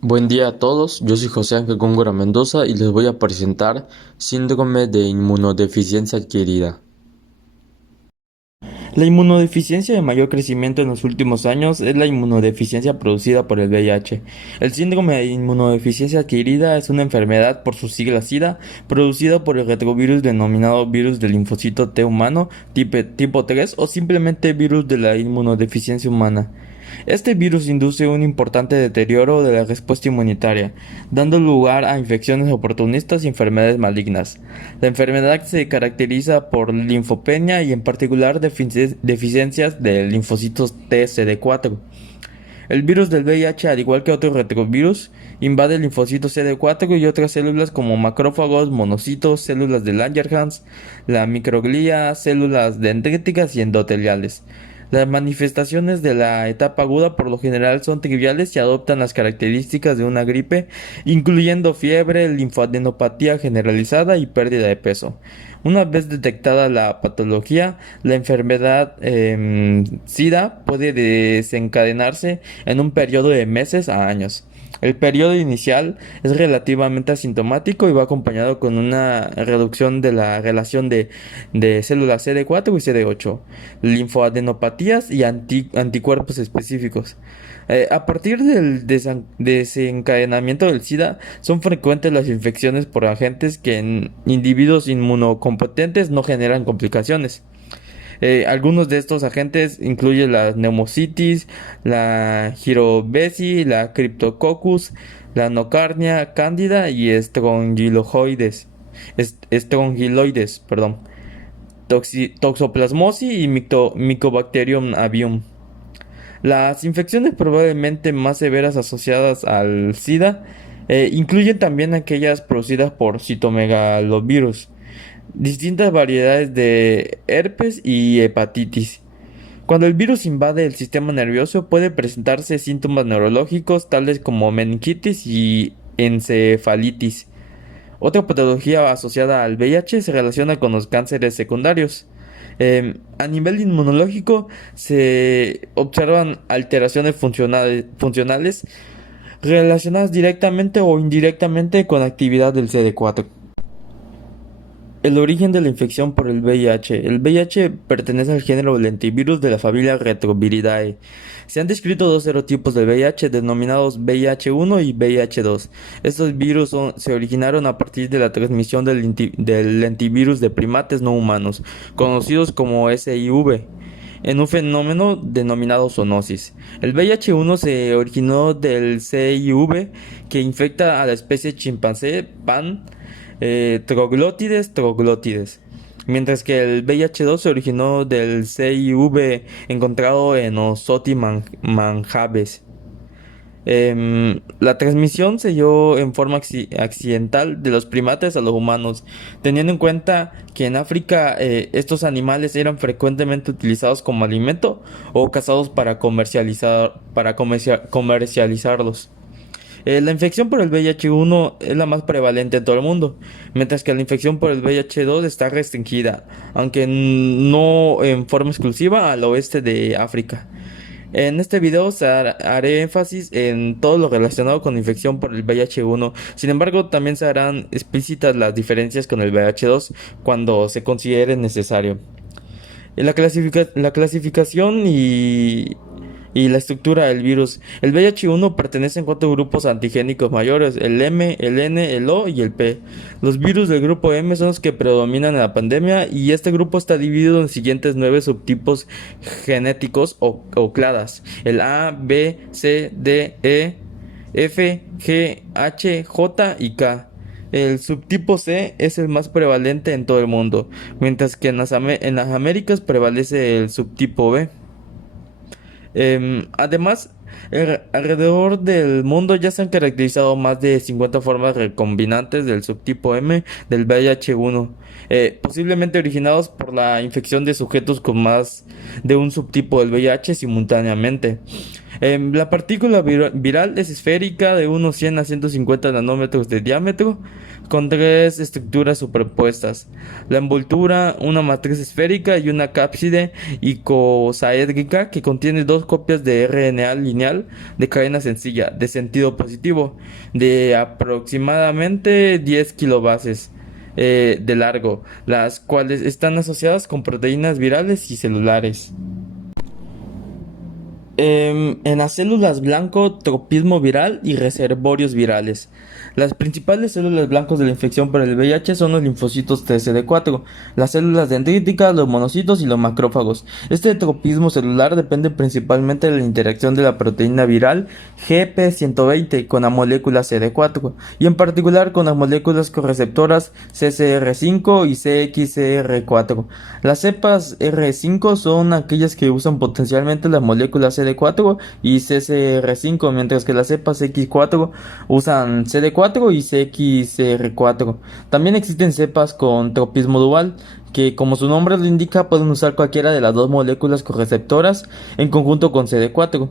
Buen día a todos, yo soy José Ángel Góngora Mendoza y les voy a presentar síndrome de inmunodeficiencia adquirida. La inmunodeficiencia de mayor crecimiento en los últimos años es la inmunodeficiencia producida por el VIH. El síndrome de inmunodeficiencia adquirida es una enfermedad, por sus siglas SIDA, producida por el retrovirus denominado virus del linfocito T humano tipo 3 o simplemente virus de la inmunodeficiencia humana. Este virus induce un importante deterioro de la respuesta inmunitaria, dando lugar a infecciones oportunistas y enfermedades malignas. La enfermedad se caracteriza por linfopenia y en particular deficiencias de linfocitos TCD4. El virus del VIH, al igual que otros retrovirus, invade el linfocito CD4 y otras células como macrófagos, monocitos, células de Langerhans, la microglía, células dendríticas y endoteliales. Las manifestaciones de la etapa aguda por lo general son triviales y adoptan las características de una gripe, incluyendo fiebre, linfadenopatía generalizada y pérdida de peso. Una vez detectada la patología, la enfermedad SIDA puede desencadenarse en un periodo de meses a años. El periodo inicial es relativamente asintomático y va acompañado con una reducción de la relación de células CD4 y CD8, linfoadenopatías y anticuerpos específicos. A partir del desencadenamiento del SIDA, son frecuentes las infecciones por agentes que en individuos inmunocompetentes no generan complicaciones. Algunos de estos agentes incluyen la pneumocitis, la girovesi, la cryptococcus, la nocardia cándida y estrongiloides, perdón, toxoplasmosis y Mycobacterium avium. Las infecciones probablemente más severas asociadas al SIDA incluyen también aquellas producidas por citomegalovirus, distintas variedades de herpes y hepatitis. Cuando el virus invade el sistema nervioso puede presentarse síntomas neurológicos tales como meningitis y encefalitis. Otra patología asociada al VIH se relaciona con los cánceres secundarios. A nivel inmunológico se observan alteraciones funcionales relacionadas directamente o indirectamente con actividad del CD4. El origen de la infección por el VIH. El VIH pertenece al género lentivirus de la familia Retroviridae. Se han descrito dos serotipos de VIH denominados VIH-1 y VIH-2. Estos virus se originaron a partir de la transmisión del lentivirus de primates no humanos, conocidos como SIV, en un fenómeno denominado zoonosis. El VIH-1 se originó del CIV que infecta a la especie chimpancé pan troglótides, mientras que el VIH-2 se originó del CIV encontrado en Oxoti manjabes. La transmisión se dio en forma accidental de los primates a los humanos, teniendo en cuenta que en África estos animales eran frecuentemente utilizados como alimento o cazados para comercializarlos. La infección por el VIH-1 es la más prevalente en todo el mundo, mientras que la infección por el VIH-2 está restringida, aunque no en forma exclusiva, al oeste de África. En este video haré énfasis en todo lo relacionado con la infección por el VIH-1. Sin embargo, también se harán explícitas las diferencias con el VIH-2 cuando se considere necesario. La clasificación y la estructura del virus. El VIH-1 pertenece a cuatro grupos antigénicos mayores: el M, el N, el O y el P. Los virus del grupo M son los que predominan en la pandemia y este grupo está dividido en los siguientes 9 subtipos genéticos o cladas: el A, B, C, D, E, F, G, H, J y K. El subtipo C es el más prevalente en todo el mundo, mientras que en las Américas prevalece el subtipo B. Además, alrededor del mundo ya se han caracterizado más de 50 formas recombinantes del subtipo M del VIH-1, posiblemente originados por la infección de sujetos con más de un subtipo del VIH simultáneamente. La partícula viral es esférica de unos 100 a 150 nanómetros de diámetro, con tres estructuras superpuestas. La envoltura, una matriz esférica y una cápside icosaédrica que contiene dos copias de RNA lineal de cadena sencilla, de sentido positivo, de aproximadamente 10 kilobases de largo, las cuales están asociadas con proteínas virales y celulares. En las células blanco, tropismo viral y reservorios virales. Las principales células blancos de la infección por el VIH son los linfocitos TCD4, las células dendríticas, los monocitos y los macrófagos. Este tropismo celular depende principalmente de la interacción de la proteína viral GP120 con la molécula CD4 y en particular con las moléculas correceptoras CCR5 y CXCR4. Las cepas R5 son aquellas que usan potencialmente las moléculas CD4 y CCR5, mientras que las cepas X4 usan CD4 y CXCR4. También existen cepas con tropismo dual, que como su nombre lo indica pueden usar cualquiera de las dos moléculas correceptoras en conjunto con CD4.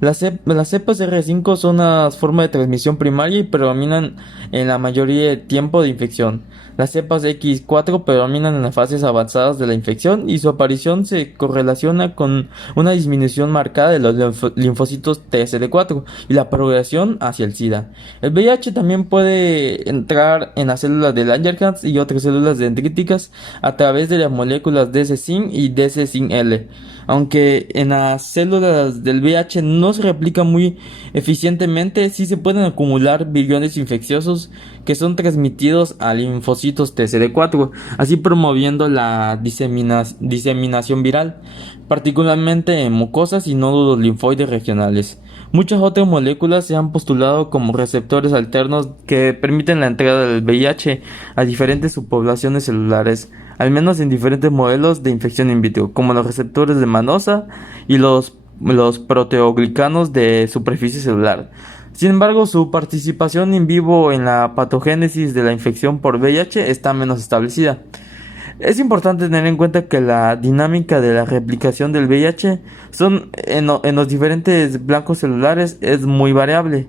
Las cepas R5 son una forma de transmisión primaria y predominan en la mayoría de tiempo de infección. Las cepas X4 predominan en las fases avanzadas de la infección y su aparición se correlaciona con una disminución marcada de los linfocitos TCD4 y la progresión hacia el SIDA. El VIH también puede entrar en las células de Langerhans y otras células dendríticas a través de las moléculas DC-SYN y DC-SYN-L. Aunque en las células del VIH no se replican muy eficientemente, sí se pueden acumular viriones infecciosos que son transmitidos a linfocitos TCD4, así promoviendo la diseminación viral, particularmente en mucosas y nódulos linfoides regionales. Muchas otras moléculas se han postulado como receptores alternos que permiten la entrada del VIH a diferentes subpoblaciones celulares, al menos en diferentes modelos de infección in vitro, como los receptores de manosa y los proteoglicanos de superficie celular. Sin embargo, su participación in vivo en la patogénesis de la infección por VIH está menos establecida. Es importante tener en cuenta que la dinámica de la replicación del VIH en los diferentes blancos celulares es muy variable.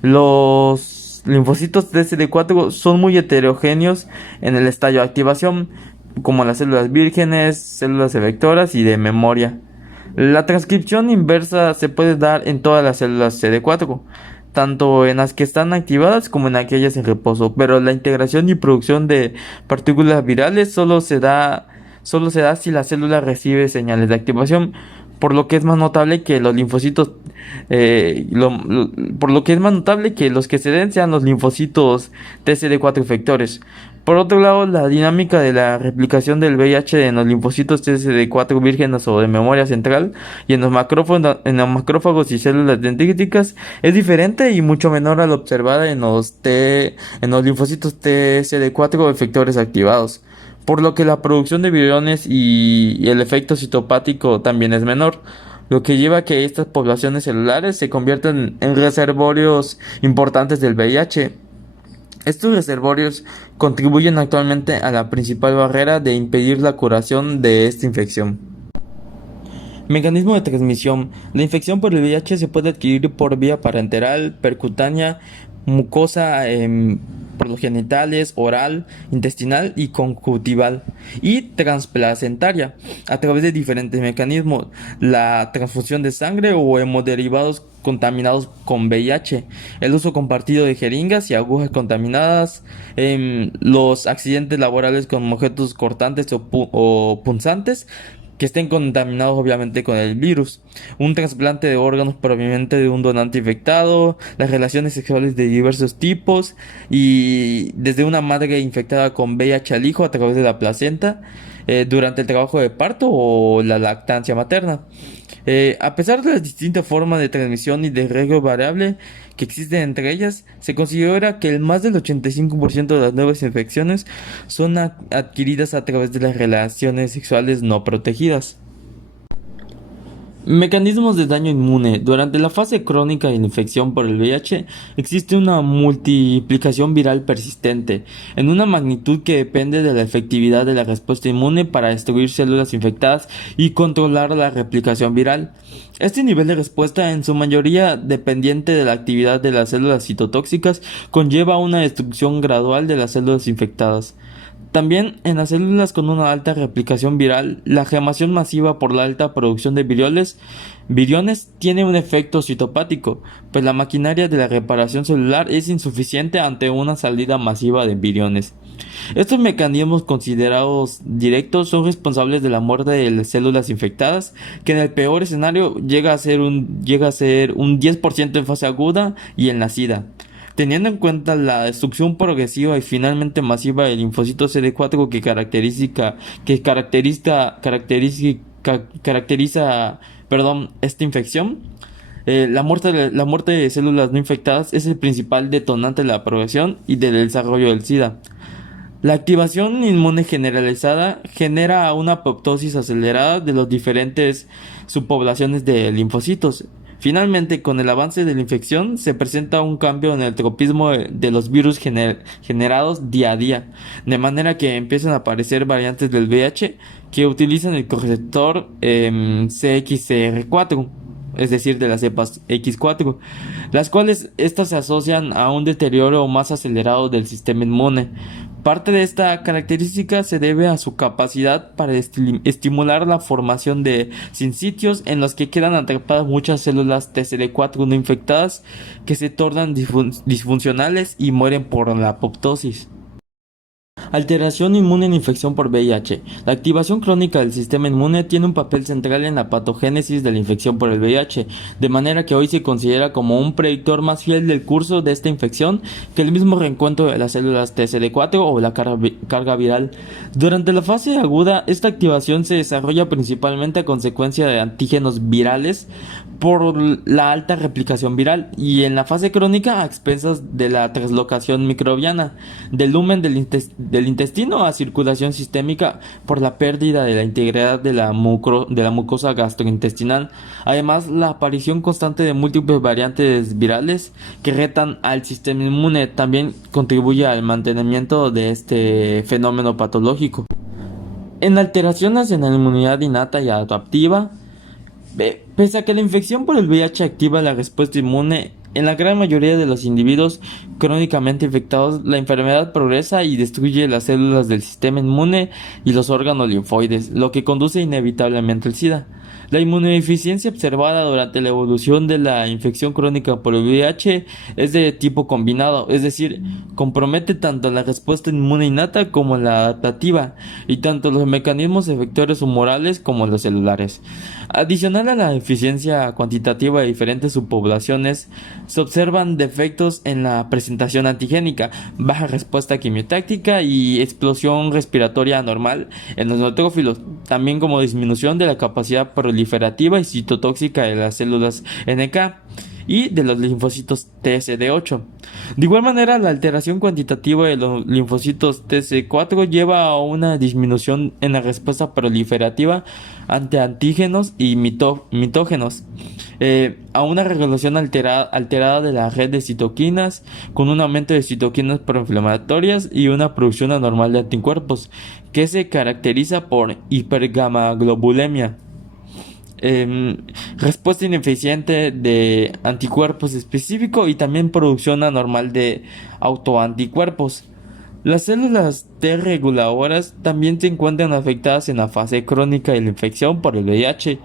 Los linfocitos TCD4 son muy heterogéneos en el estadio de activación, como las células vírgenes, células efectoras y de memoria. La transcripción inversa se puede dar en todas las células CD4, tanto en las que están activadas como en aquellas en reposo, pero la integración y producción de partículas virales solo se da si la célula recibe señales de activación, por lo que es más notable que los linfocitos por lo que es más notable que los que se den sean los linfocitos TCD4 efectores. Por otro lado, la dinámica de la replicación del VIH en los linfocitos TCD4 vírgenes o de memoria central y en los macrófagos y células dendríticas es diferente y mucho menor a la observada en los linfocitos TCD4 efectores activados, por lo que la producción de viriones y el efecto citopático también es menor, lo que lleva a que estas poblaciones celulares se conviertan en reservorios importantes del VIH. Estos reservorios contribuyen actualmente a la principal barrera de impedir la curación de esta infección. Mecanismo de transmisión. La infección por el VIH se puede adquirir por vía parenteral, percutánea, mucosa, por los genitales, oral, intestinal y conjuntival, y transplacentaria a través de diferentes mecanismos: la transfusión de sangre o hemoderivados contaminados con VIH, el uso compartido de jeringas y agujas contaminadas, los accidentes laborales con objetos cortantes o punzantes que estén contaminados obviamente con el virus, un trasplante de órganos proveniente de un donante infectado, las relaciones sexuales de diversos tipos y desde una madre infectada con VIH al hijo a través de la placenta, durante el trabajo de parto o la lactancia materna. A pesar de las distintas formas de transmisión y de riesgo variable que existen entre ellas, se considera que el más del 85% de las nuevas infecciones son adquiridas a través de las relaciones sexuales no protegidas. Mecanismos de daño inmune. Durante la fase crónica de la infección por el VIH existe una multiplicación viral persistente, en una magnitud que depende de la efectividad de la respuesta inmune para destruir células infectadas y controlar la replicación viral. Este nivel de respuesta, en su mayoría dependiente de la actividad de las células citotóxicas, conlleva una destrucción gradual de las células infectadas. También en las células con una alta replicación viral, la gemación masiva por la alta producción de viriones tiene un efecto citopático, pues la maquinaria de la reparación celular es insuficiente ante una salida masiva de viriones. Estos mecanismos considerados directos son responsables de la muerte de las células infectadas, que en el peor escenario llega a ser un 10% en fase aguda y en la SIDA. Teniendo en cuenta la destrucción progresiva y finalmente masiva del linfocito CD4 caracteriza esta infección, la muerte de células no infectadas es el principal detonante de la progresión y del desarrollo del SIDA. La activación inmune generalizada genera una apoptosis acelerada de las diferentes subpoblaciones de linfocitos. Finalmente, con el avance de la infección, se presenta un cambio en el tropismo de los virus generados día a día, de manera que empiezan a aparecer variantes del VIH que utilizan el correceptor CXCR4, es decir, de las cepas X4, las cuales estas se asocian a un deterioro más acelerado del sistema inmune. Parte de esta característica se debe a su capacidad para estimular la formación de sinsitios en los que quedan atrapadas muchas células TCD4 no infectadas que se tornan disfuncionales y mueren por la apoptosis. Alteración inmune en infección por VIH. La activación crónica del sistema inmune tiene un papel central en la patogénesis de la infección por el VIH, de manera que hoy se considera como un predictor más fiel del curso de esta infección que el mismo reencuentro de las células TCD4 o la carga viral. Durante la fase aguda, esta activación se desarrolla principalmente a consecuencia de antígenos virales por la alta replicación viral, y en la fase crónica a expensas de la translocación microbiana del lumen del intestino a circulación sistémica por la pérdida de la integridad de la mucosa gastrointestinal. Además, la aparición constante de múltiples variantes virales que retan al sistema inmune también contribuye al mantenimiento de este fenómeno patológico. En alteraciones en la inmunidad innata y adaptativa, pese a que la infección por el VIH activa la respuesta inmune, en la gran mayoría de los individuos crónicamente infectados, la enfermedad progresa y destruye las células del sistema inmune y los órganos linfoides, lo que conduce inevitablemente al SIDA. La inmunodeficiencia observada durante la evolución de la infección crónica por el VIH es de tipo combinado, es decir, compromete tanto la respuesta inmune innata como la adaptativa, y tanto los mecanismos efectores humorales como los celulares. Adicional a la eficiencia cuantitativa de diferentes subpoblaciones, se observan defectos en la presentación antigénica, baja respuesta quimiotáctica y explosión respiratoria anormal en los neutrófilos, también como disminución de la capacidad proliferativa y citotóxica de las células NK y de los linfocitos TCD8. De igual manera, la alteración cuantitativa de los linfocitos TC4 lleva a una disminución en la respuesta proliferativa ante antígenos y mitógenos, a una regulación alterada de la red de citoquinas, con un aumento de citoquinas proinflamatorias y una producción anormal de anticuerpos, que se caracteriza por hipergamaglobulemia. Respuesta ineficiente de anticuerpos específico y también producción anormal de autoanticuerpos. Las células T reguladoras también se encuentran afectadas en la fase crónica de la infección por el VIH.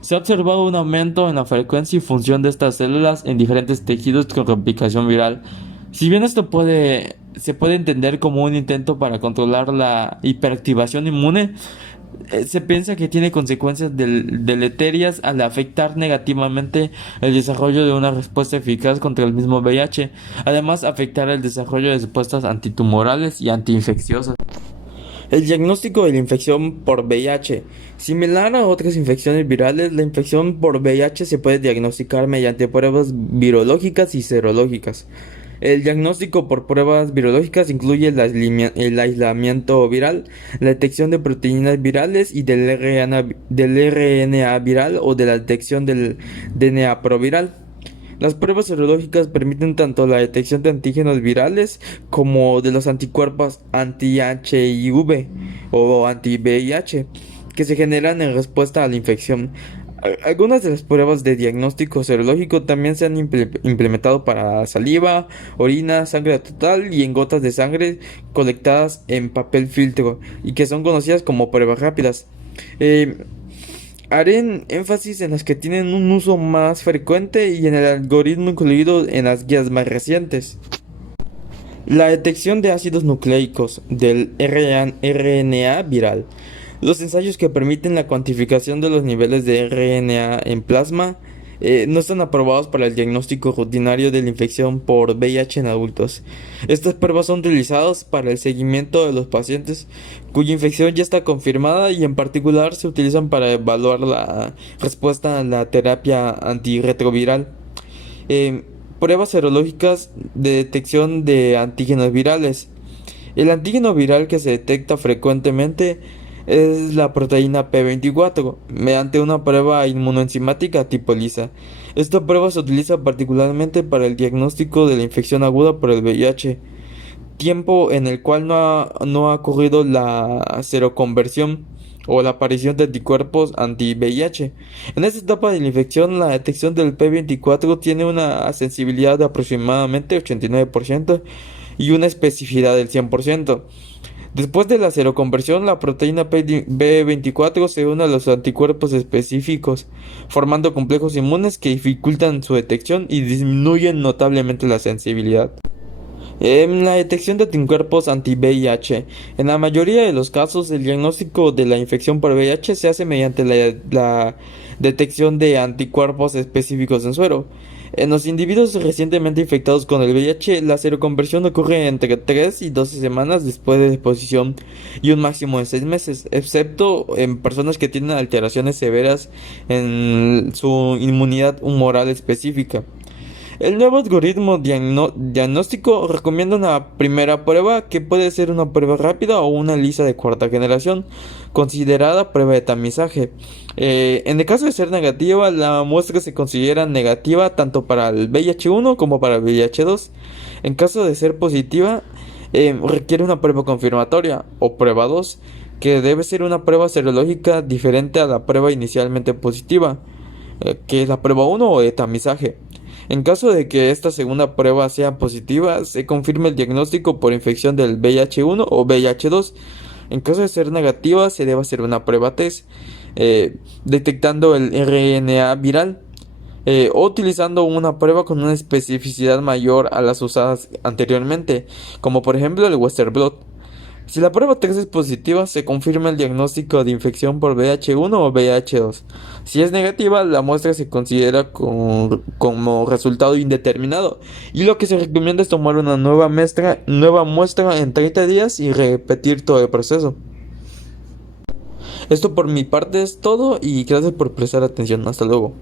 Se ha observado un aumento en la frecuencia y función de estas células en diferentes tejidos con replicación viral. Si bien esto se puede entender como un intento para controlar la hiperactivación inmune, se piensa que tiene consecuencias deleterias al afectar negativamente el desarrollo de una respuesta eficaz contra el mismo VIH, además afectar el desarrollo de respuestas antitumorales y antiinfecciosas. El diagnóstico de la infección por VIH. Similar a otras infecciones virales, la infección por VIH se puede diagnosticar mediante pruebas virológicas y serológicas. El diagnóstico por pruebas virológicas incluye el aislamiento viral, la detección de proteínas virales y del RNA viral o de la detección del DNA proviral. Las pruebas serológicas permiten tanto la detección de antígenos virales como de los anticuerpos anti-HIV o anti-VIH que se generan en respuesta a la infección. Algunas de las pruebas de diagnóstico serológico también se han implementado para saliva, orina, sangre total y en gotas de sangre colectadas en papel filtro y que son conocidas como pruebas rápidas. Eh, Haré énfasis en las que tienen un uso más frecuente y en el algoritmo incluido en las guías más recientes. La detección de ácidos nucleicos del RNA viral. Los ensayos que permiten la cuantificación de los niveles de RNA en plasma no están aprobados para el diagnóstico rutinario de la infección por VIH en adultos. Estas pruebas son utilizadas para el seguimiento de los pacientes cuya infección ya está confirmada y en particular se utilizan para evaluar la respuesta a la terapia antirretroviral. Eh, Pruebas serológicas de detección de antígenos virales. El antígeno viral que se detecta frecuentemente es la proteína P24 mediante una prueba inmunoenzimática tipo ELISA. Esta prueba se utiliza particularmente para el diagnóstico de la infección aguda por el VIH, tiempo en el cual no ha ocurrido la seroconversión o la aparición de anticuerpos anti-VIH. En esta etapa de la infección, la detección del P24 tiene una sensibilidad de aproximadamente 89% y una especificidad del 100%. Después de la seroconversión, la proteína B24 se une a los anticuerpos específicos, formando complejos inmunes que dificultan su detección y disminuyen notablemente la sensibilidad. En la detección de anticuerpos anti-VIH, en la mayoría de los casos, el diagnóstico de la infección por VIH se hace mediante la detección de anticuerpos específicos en suero. En los individuos recientemente infectados con el VIH, la seroconversión ocurre entre 3 y 12 semanas después de exposición y un máximo de 6 meses, excepto en personas que tienen alteraciones severas en su inmunidad humoral específica. El nuevo algoritmo diagnóstico recomienda una primera prueba que puede ser una prueba rápida o una ELISA de cuarta generación, considerada prueba de tamizaje. En el caso de ser negativa, la muestra se considera negativa tanto para el VIH-1 como para el VIH-2. En caso de ser positiva, requiere una prueba confirmatoria o prueba 2, que debe ser una prueba serológica diferente a la prueba inicialmente positiva, que es la prueba 1 o de tamizaje. En caso de que esta segunda prueba sea positiva, se confirma el diagnóstico por infección del VIH-1 o VIH-2. En caso de ser negativa, se debe hacer una prueba test, detectando el RNA viral, o utilizando una prueba con una especificidad mayor a las usadas anteriormente, como por ejemplo el Western blot. Si la prueba 3 es positiva, se confirma el diagnóstico de infección por VIH-1 o VIH-2. Si es negativa, la muestra se considera como resultado indeterminado y lo que se recomienda es tomar una nueva muestra en 30 días y repetir todo el proceso. Esto por mi parte es todo y gracias por prestar atención. Hasta luego.